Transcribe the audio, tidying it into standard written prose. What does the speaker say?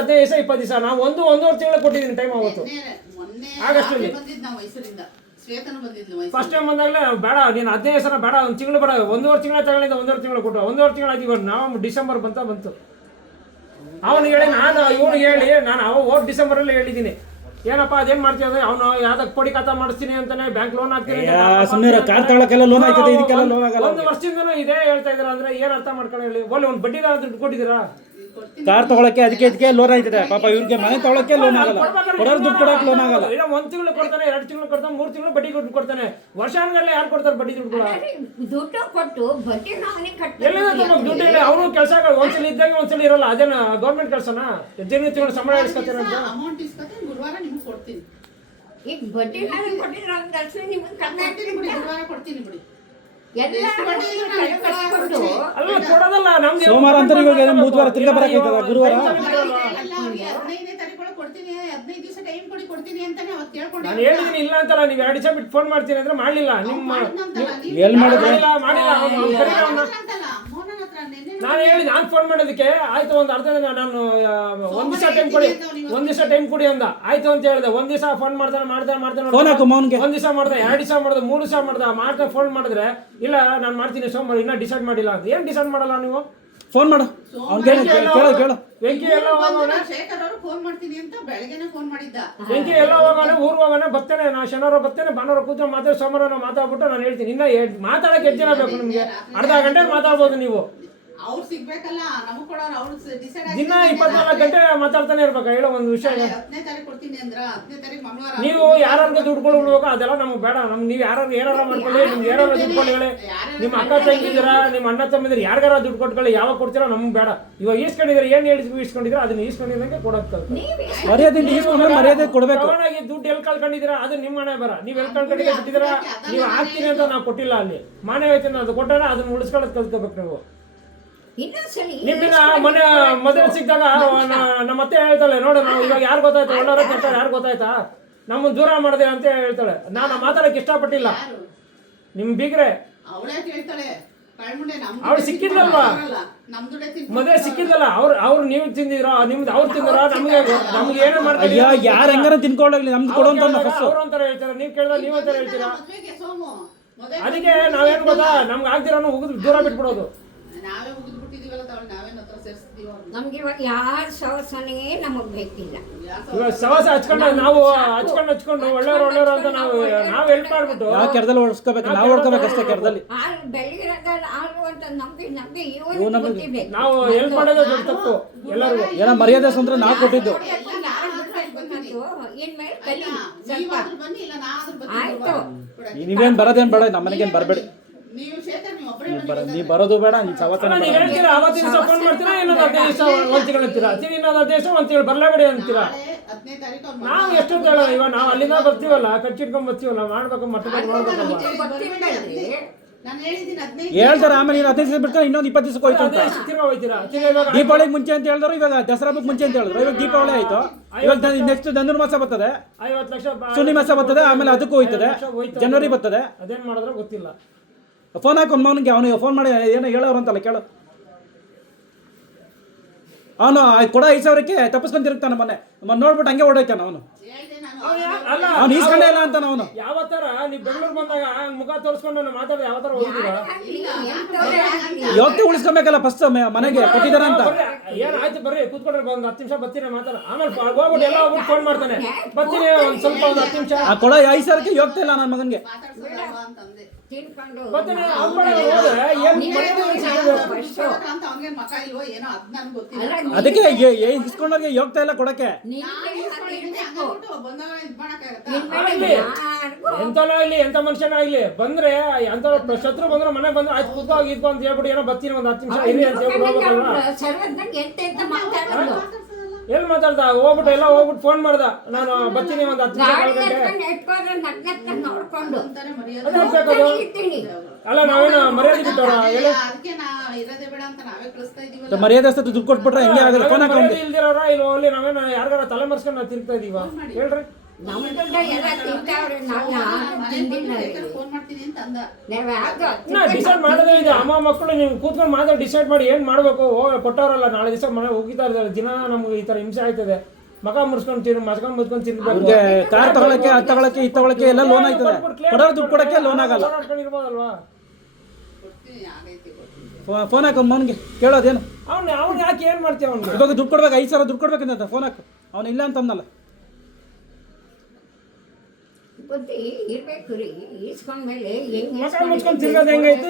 15 ದಿವಸ 20 ದಿವಸ ನಾವು ಒಂದೂವರೆ ತಿಂಗಳು ಕೊಟ್ಟಿದ್ದೀನಿ ಟೈಮ್ ಅವತ್ತು ಆಗಸ್ಟಲ್ಲಿ ಫಸ್ಟ್ ಟೈಮ್ ಬಂದಾಗಲೇ ಬೇಡ ನೀನು 15 ದಿವಸ ಬೇಡ ಒಂದು ತಿಂಗಳು ಬೇಡ ಒಂದೂವರೆ ತಿಂಗಳ ತಗೊಂಡಿದ್ದ ಒಂದೂವರೆ ತಿಂಗಳು ಕೊಟ್ಟು ಒಂದೂವರೆ ತಿಂಗಳು ಆಗಿ ನಾವು ಡಿಸೆಂಬರ್ ಬಂತು ಅವನಿಗೆ ಹೇಳಿ ನಾನು ಇವನಿಗೆ ಹೇಳಿ ನಾನು ಹೋದ ಡಿಸೆಂಬರಲ್ಲಿ ಹೇಳಿದ್ದೀನಿ ಏನಪ್ಪ ಅದೇನ್ ಮಾಡ್ತೀವಿ ಅಂದ್ರೆ ಅವನು ಯಾವ್ದಕ್ಕೆ ಪೊಡಿ ಖಾತಾ ಮಾಡಿಸ್ತೀನಿ ಅಂತಾನೆ ಬ್ಯಾಂಕ್ ಲೋನ್ ಹಾಕ್ತೀನಿ ಒಂದು ವರ್ಷದಿಂದನೂ ಇದೇ ಹೇಳ್ತಾ ಇದಾರೆ ಅಂದ್ರೆ ಏನ್ ಅರ್ಥ ಮಾಡ್ಕೊಂಡು ಹೇಳಿ ಒಳ್ಳೆ ಒಂದು ಬಡ್ಡಿ ದುಡ್ಡು ಕೊಟ್ಟಿದ್ದೀರಾ ಕಾರ್ ತಗೊಳಕ್ಕೆ ಅದಕ್ಕೆ ಲೋನ್ ಆಯ್ತದೆ ಪಾಪ ಇವ್ರಿಗೆ ಮನೆ ತಗೊಳಕ್ಕೆ ಲೋನ್ ಆಗಲ್ಲ ಕೊಡೋರು ದುಡ್ಡು ಕೊಡಕ್ಕೆ ಲೋನ್ ಆಗಲ್ಲ ಇಲ್ಲ 1 ತಿಂಗಳು ಕೊಡ್ತಾನೆ 2 ತಿಂಗಳು ಕೊಡ್ತಾನೆ 3 ತಿಂಗಳು ಬಡ್ಡಿ ದುಡ್ಡು ಕೊಡ್ತಾನೆ ವರ್ಷಾನುಗಟ್ಟಲೆ ಯಾರು ಕೊಡ್ತಾರೆ ಬಡ್ಡಿ ದುಡ್ಡು ಕೊಟ್ಟು ಬಡ್ಡಿ ನಾವೇ ದುಡ್ಡು ಹೇಳಿ ಅವರು ಕೆಲಸ ಒಂದ್ಸಲ ಇದ್ದಾಗ ಒಂದ್ಸಲ ಇರಲ್ಲ ಅದೇನ ಗೌರ್ಮೆಂಟ್ ಕೆಲಸನ ಜನ ತಿಂಗಳು ಸಂಬಳ ಇಸ್ಕೊತಾರೆ ಅಂತ ಅಮೌಂಟ್ ಇಸ್ಕೊತೀನಿ ಗುರುವಾರ ನಿಮ್ಗೆ ಕೊಡ್ತೀನಿ ಈಗ ಬಡ್ಡಿ ನಾವೇ ಕೊಟ್ಟಿಲ್ಲ ಅಂತ ನಿಮ್ಗೆ ಗುರುವಾರ ಕೊಡ್ತೀನಿ ಬಿಡಿ ಅಲ್ಲ ಕೊಡೋದಲ್ಲ ನಮ್ಗೆ ಸೋಮವಾರ ಅಂತ ಇವಾಗ ಬುಧವಾರ ತಿರ್ಗಾ ಬರಕೈತದ ಗುರುವಾರ 15ನೇ ತಾರೀಕು ಕೊಡ್ತೀನಿ 15 ದಿವಸ ಟೈಮ್ ಕೊಡ್ತೀನಿ ಅಂತಾನೆ ಅವತ್ತು ಕೇಳ್ಕೊಂಡು ನಾನು ಹೇಳಿದೀನಿ ಇಲ್ಲ ಅಂತಲ್ಲ ನೀವು 2 ದಿವಸ ಬಿಟ್ಟು ಫೋನ್ ಮಾಡ್ತೀನಿ ಅಂದ್ರೆ ಮಾಡಲಿಲ್ಲ ನಿಮ್ಮ ಎಲ್ಲಿ ಮಾಡಿಲ್ಲ ನಾನು ಹೇಳಿ ನಾನು ಫೋನ್ ಮಾಡೋದಕ್ಕೆ ಆಯ್ತು ಒಂದು ಅರ್ಧ ದಿನ ನಾನು ಒಂದ್ ದಿವಸ ಟೈಮ್ ಕೊಡಿ ಅಂದ ಆಯ್ತು ಅಂತ ಹೇಳಿದೆ ಒಂದ್ ದಿವಸ ಫೋನ್ ಮಾಡ್ತಾನೆ ಒಂದ್ ದಿವಸ ಮಾಡ್ದೆ 2 ದಿವಸ ಮಾಡ್ದೆ 3 ದಿವಸ ಮಾಡ್ದೆ ಫೋನ್ ಮಾಡಿದ್ರೆ ಇಲ್ಲ ನಾನು ಮಾಡ್ತೀನಿ ಸೋಮವಾರ ಇನ್ನ ಡಿಸೈಡ್ ಮಾಡಿಲ್ಲ ಅಂತ ಏನ್ ಡಿಸೈಡ್ ಮಾಡಲ್ಲ ನೀವು ಫೋನ್ ಮಾಡು ಕೇಳು ವೆಂಕಿ ಎಲ್ಲ ಹೋಗೋಣ ಶೇಖರ್ ಅವರು ಫೋನ್ ಮಾಡ್ತೀನಿ ಅಂತ ಬೆಳಗ್ಗೆನೆ ಫೋನ್ ಮಾಡಿದ್ದ ವೆಂಕಿ ಎಲ್ಲ ಹೋಗೋಣ ಊರಿಗೆ ಹೋಗೋಣ ಬರ್ತೇನೆ ನಾ ಶನಿವಾರ ಬರ್ತೇನೆ ಭಾನುವಾರ ಕೂತ್ಕೊಂಡು ಮಾತಾಡಿ ಸೋಮವಾರ ನಾವು ಮಾತಾಡ್ಬಿಟ್ಟು ನಾನು ಹೇಳ್ತೀನಿ ಇನ್ನ ಮಾತಾಡಕ್ಕೆ ಎಷ್ಟು ಜನ ಬೇಕು ನಿಮ್ಗೆ ಅರ್ಧ ಗಂಟೆ ಮಾತಾಡ್ಬೋದು ನೀವು ಅವ್ರು ಸಿಗ್ಬೇಕಲ್ಲ ನಮಗ್ ಕೊಡೋರು ಅವ್ರು ಡಿಸೈಡ್ ದಿನ 24 ಗಂಟೆ ಮಾತಾಡ್ತಾನೆ ಇರ್ಬೇಕಾ ಹೇಳೋ ಒಂದು ವಿಷಯ 10ನೇ ತಾರೀಕು ಕೊಡ್ತೀನಿ ಅಂದ್ರ 10ನೇ ತಾರೀಕು ಮಂಗಳವಾರ ನೀವು ಯಾರಿಗೆ ದುಡ್ಡು ಬಿಡ್ಬೇಕು ಅದೆಲ್ಲ ನಮ್ಗೆ ಬೇಡ ನಮ್ಗೆ ನೀವು ಯಾರು ಏನಾರ ಮಾಡ್ಕೊಳ್ಳಿ ನಿಮ್ಗೆ ಏನಾರ ದುಡ್ಡು ಕೊಡ್ಕೊಳ್ಳಿ ನಿಮ್ಮ ಅಕ್ಕ ತಂಗಿದ್ದೀರಾ ನಿಮ್ಮ ಅಣ್ಣ ತಮ್ಮಿದ್ರೆ ಯಾರಿಗಾರ ದುಡ್ಡು ಕೊಟ್ಕೊಳ್ಳಿ ಯಾವಾಗ ಕೊಡ್ತೀರಾ ನಮ್ಗೆ ಬೇಡ ಇವಾಗ ಈಸ್ಕೊಂಡಿದ್ರೆ ಏನ್ ಈಸ್ಕೊಂಡಿದ್ರೆ ಅದನ್ನ ಈಸ್ಕೊಂಡಿದ್ದಂಗೆ ಕೊಡೋದು ಮರ್ಯಾದೆ ಕೊಡ್ಬೇಕು ತಗೊಂಡಾಗಿ ದುಡ್ಡು ಎಲ್ಲಿ ಕಳ್ಕೊಂಡಿದ್ದೀರಾ ಅದು ನಿಮ್ಮ ಮನೆ ಬರ ನೀವು ಎಲ್ಲಿ ಕಳ್ಕೊಂಡಿದ್ದೀರಾ ಬಿಟ್ಟಿದ್ದೀರಾ ನೀವು ಹಾಕ್ತೀನಿ ಅಂತ ನಾವು ಕೊಟ್ಟಿಲ್ಲ ಅಲ್ಲಿ ಮನೆ ಹೋಯ್ತು ಅದು ಕೊಟ್ಟಾಗ ಅದನ್ನ ಉಳಿಸ್ಕೊಳ್ಳೋದು ಕಲ್ತ್ಕೋಬೇಕು ನೀವು ನಿಮ್ಮಿನ ಮನೆ ಮದುವೆ ಸಿಕ್ಕಿದಾಗ ನಮ್ಮ ಅತ್ತೆ ಹೇಳ್ತಾಳೆ ನೋಡು ನಾವು ಇವಾಗ ಯಾರು ಗೊತ್ತಾಯ್ತು ಒಳ್ಳೆಯವ್ರ ಕೆಟ್ಟವ್ರು ಯಾರು ಗೊತ್ತಾಯ್ತಾ ನಮ್ಮನ್ನು ದೂರ ಮಾಡಿದೆ ಅಂತ ಹೇಳ್ತಾಳೆ ನಾನು ಮಾತಾಡಕ್ಕೆ ಇಷ್ಟಪಟ್ಟಿಲ್ಲ ನಿಮ್ ಬೀಗ್ರೆ ಅವ್ರು ಸಿಕ್ಕಿದ್ರಲ್ವಾ ಮದುವೆ ಸಿಕ್ಕಿದ್ರಲ್ಲ ಅವ್ರು ನೀವು ತಿಂದಿದ್ರ ನಿಮ್ದು ಅವ್ರು ತಿಂದ್ರ ನಮ್ಗೆ ಏನೋ ಮಾಡ್ತಾರೆ ಯಾರು ಹೆಂಗಾರ ತಿನ್ಕೊಂಡೋಗ್ಲಿ ನಮ್ದು ಕೊಡುವಂತ ಅವ್ರು ಅಂತಾರೆ ಹೇಳ್ತಾರೆ ನೀವ್ ಕೇಳಿದ್ರೆ ನೀವ್ ಅಂತಾರೆ ಹೇಳ್ತೀರಾ ಅದಕ್ಕೆ ನಾವೇನ್ ಗೊತ್ತಾ ನಮ್ಗೆ ಆಗ್ದಿರೋನು ಉಗಿದು ದೂರ ಬಿಟ್ಬಿಡೋದು ನಮ್ಗೆ ಇವಾಗ ಯಾರ ಸವಸನೆ ನಮಗ್ ಬೇಕಿಲ್ಲ ಇವಾಗ ಸವಾಸ ನಾವು ಹಚ್ಕೊಂಡು ಒಳ್ಳೆಯವ್ರು ಅಂತ ನಾವು ಹೆಲ್ಪ್ ಮಾಡ್ಬಿಟ್ಟು ಕೆರದಲ್ಲಿ ಓಡಿಸ್ಕೋಬೇಕು ನಾವು ಓಡ್ಕೋಬೇಕು ಅಷ್ಟೇ ಕೆರದಲ್ಲಿ ಬೆಳಗಿರಾಗಲ್ಲ ಆರು ಅಂತ ನಂಬಿ ನಾವು ಹೆಲ್ಪ್ ಮಾಡೋದೇ ದೊಡ್ಡ ತಪ್ಪು ಎಲ್ಲರಿಗೂ ಏನೋ ಮರ್ಯಾದೆ ಅಂದ್ರೆ ನಾವು ಕೊಟ್ಟಿದ್ದು ನೀವೇನ್ ಬರೋದೇನ್ ಬೇಡ ನಮ್ಮ ಮನೆಗೇನ್ ಬರ್ಬೇಡಿ ನೀ ಬರೋದು ಬೇಡ ನೀ ಸವಾಸ ಹೇಳ್ತೀರಾ ಅವತ್ತಿನ ದಿವಸ ಫೋನ್ ಮಾಡ್ತೀರಾ ಇನ್ನೊಂದು 15 ದಿವಸ ಒಂದ್ ತಿಂಗಳು ಅಂತೀರಾ ಇನ್ನೊಂದು 15 ದಿವಸ ಒಂದ್ ತಿಂಗಳು ಬರಲೇಬೇಡಿ ಅಂತೀರಾ ನಾವು ಎಷ್ಟೊಂದು ಹೇಳೋ ಇವಾಗ ನಾವು ಅಲ್ಲಿಂದ ಬರ್ತೀವಲ್ಲ ಕಚ್ಚಿಟ್ಕೊಂಡ್ ಬರ್ತೀವಲ್ಲ ಮಾಡ್ಬೇಕು ಮತ್ತೆ ಮಾಡ್ಬೇಕಲ್ವಾ ಹೇಳ್ತಾರೆ ಆಮೇಲೆ 15 ದಿವಸ ಬಿಡ್ತಾರೆ ಇನ್ನೊಂದು 20 ದಿವಸಕ್ಕೆ ಹೋಯ್ತು ದೀಪಾವಳಿಗೆ ಮುಂಚೆ ಅಂತ ಹೇಳಿದ್ರು ಇವಾಗ ದಸರಾ ಹಬ್ಬಕ್ಕೆ ಮುಂಚೆ ಅಂತ ಹೇಳಿದ್ರು ಇವಾಗ ದೀಪಾವಳಿ ಆಯ್ತು ಇವಾಗ ನೆಕ್ಸ್ಟ್ ಧನುರ್ಮಾಸ ಬರ್ತದೆ 50 ಲಕ್ಷ ಶೂನ್ಯ ಮಾಸ ಬರ್ತದೆ ಆಮೇಲೆ ಅದಕ್ಕೂ ಹೋಯ್ತದೆ ಜನವರಿ ಬರ್ತದೆ ಅದೇನ್ ಮಾಡಿದ್ರೆ ಗೊತ್ತಿಲ್ಲ ಫೋನ್ ಹಾಕೊಂಡು ಅವನಿಗೆ ಅವನಿಗೆ ಫೋನ್ ಮಾಡಿ ಏನೋ ಹೇಳೋರು ಅಂತಲ್ಲ ಕೇಳು ಅವನು ಕೊಡ 5,000ಕ್ಕೆ ತಪ್ಪಿಸ್ಕೊಂತಿರ್ತಾನೆ ಮೊನ್ನೆ ನೋಡ್ಬಿಟ್ಟು ಹಂಗೆ ಓಡೋಯ್ತಾನ ಅವನು ಅವ್ನು ಈಸ್ಕೊಂಡೇ ಇಲ್ಲ ಅಂತ ಅವನು ಯಾವತ್ತರ ನೀವು ಬೆಂಗಳೂರು ಬಂದಾಗ ಮುಖ ತೋರಿಸ್ಕೊಂಡು ಮಾತಾಡಿ ಯಾವತ್ತರ ಹೋಗಿದ್ದೀರಾ ಯೋಗ್ಯತೆ ಉಳಿಸ್ಕೊಬೇಕಲ್ಲ ಫಸ್ಟ್ ಮನೆಗೆ ಕೊಟ್ಟಿದಾರ ಅಂತ ಏನಾಯ್ತು ಬರ್ರಿ ಕೂತ್ಕೊಂಡ್ರೆ ಒಂದು 10 ನಿಮಿಷ ಬರ್ತೀನಿ ಮಾತಾಡ ಆಮೇಲೆ ಹೋಗ್ಬಿಟ್ಟು ಎಲ್ಲ ಹೋಗ್ಬಿಟ್ಟು ಫೋನ್ ಮಾಡ್ತಾನೆ ಬರ್ತೀನಿ ಒಂದು ಸ್ವಲ್ಪ ಒಂದು 10 ನಿಮಿಷ ಆ ಕೊಡ 5,000ಕ್ಕೆ ಯೋಗ್ಯತೆ ಇಲ್ಲ ನನ್ನ ಮಗನಿಗೆ ಅದಕ್ಕೆ ಇಸ್ಕೊಂಡವ್ರಿಗೆ ಯೋಗ್ಯತೆ ಇಲ್ಲ ಕೊಡಕ್ಕೆ ಎಂತನಾಗ್ಲಿ ಎಂತ ಮನುಷ್ಯನಾಗ್ಲಿ ಬಂದ್ರೆ ಎಂತ ಶತ್ರು ಬಂದ್ರೆ ಮನೆಗೆ ಬಂದ್ರೆ ಆಯ್ತು ಕೂತ್ಕೋಗಿ ಇದ್ಕೊ ಅಂತ ಹೇಳ್ಬಿಟ್ಟು ಏನೋ ಬರ್ತೀನಿ ಒಂದು 10 ನಿಮಿಷ ಇರಿ ಅಂತ ಹೇಳ್ಬಿಟ್ಟು ಎಲ್ಲಿ ಮಾತಾಡ್ದ ಹೋಗ್ಬಿಟ್ಟು ಎಲ್ಲ ಹೋಗ್ಬಿಟ್ಟು ಫೋನ್ ಮಾಡ್ದ ನಾನು ಬರ್ತೀನಿ ಒಂದು 10 ನಿಮಿಷ ಅಲ್ಲ ನಾವೇನು ಮರ್ಯಾದೆ ಬಿಟ್ಟವ್ರ ಮರ್ಯಾದೆ ಅಷ್ಟು ದುಡ್ಡು ಕೊಟ್ಬಿಟ್ರೆ ಹೆಂಗೆ ಆಗಲ್ಲ ಫೋನ್ ಹಾಕೊಂಡು ಇಲ್ದಿರೋರ ಇಲ್ಲಿ ನಾವೇನು ಯಾರಿಗಾರ ತಲೆ ಮರ್ಸ್ಕೊಂಡು ನಾವು ತಿರ್ಗ್ತಾ ಇದೀವ ಹೇಳ್ರಿ ನಮ್ಮ ದುಡ್ಡ ಎಲ್ಲ ತಿಂತಾವ್ರೆ ನಾವು ಯಾರು ತಿಂದಿಲ್ಲ ರೀ. ಫೋನ್ ಮಾಡ್ತೀನಿ ಅಂತ ಅಂದ. ನಾವು ಯಾವ್ದು ನಾ ಡಿಸೈಡ್ ಮಾಡೋದೇ ಇದೆ. ಅಮ್ಮ ಮಕ್ಕಳು ನೀವು ಕೂತ್ಕೊಂಡು ಮಾತಾಡಿ ಡಿಸೈಡ್ ಮಾಡಿ ಏನು ಮಾಡಬೇಕು. ಕೊಟ್ಟವರಲ್ಲ ನಾಳೆ ದಿವಸ ಮನೆ ಹೋಗಿತಾ ಇದ್ದಾರೆ. ದಿನ ನಮ್ಗೆ ಈ ಥರ ಹಿಂಸೆ ಆಯ್ತದೆ. ಮಗ ಮುರ್ಸ್ಕೊಂಡು ತಿರ್ಬೇಕು. ಅವ್ರಿಗೆ ಕಾರ್ ತಗೊಳಕ್ಕೆ ಅದು ತಗೊಳಕ್ಕೆ ಇದು ತಗೊಳಕ್ಕೆ ಎಲ್ಲ ಲೋನ್ ಆಯ್ತದೆ. ಕೊಡೋರು ದುಡ್ಡು ಕೊಡಕ್ಕೆ ಲೋನ್ ಆಗಲ್ಲ. ಇರ್ಬೋದಲ್ವಾ? ಕೊಡ್ತೀನಿ, ಆಗೈತೆ ಕೊಡ್ತೀನಿ. ಫೋನ್ ಹಾಕು ಮೌನ್ಗೆ ಕೇಳೋದೇನು ಅವ್ನು ಯಾಕೆ ಏನು ಮಾಡ್ತೀವಿ ಅವ್ನಿಗೆ? ಇವಾಗ ದುಡ್ಡು ಕೊಡ್ಬೇಕು, 5,000 ದುಡ್ಡು ಕೊಡ್ಬೇಕಂತ ಫೋನ್ ಹಾಕು. ಅವ್ನು ಇಲ್ಲ ಅಂತಂದಲ್ಲ. ಬುದ್ಧಿ ಇರ್ಬೇಕು ರೀ. ಈಸ್ಕೊಂಡ್ಮೇಲೆ ಹೆಂಗೆ ಮಗ ಮುಚ್ಕೊಂಡು ತಿರ್ಗೋದು ಹೆಂಗೈತೆ?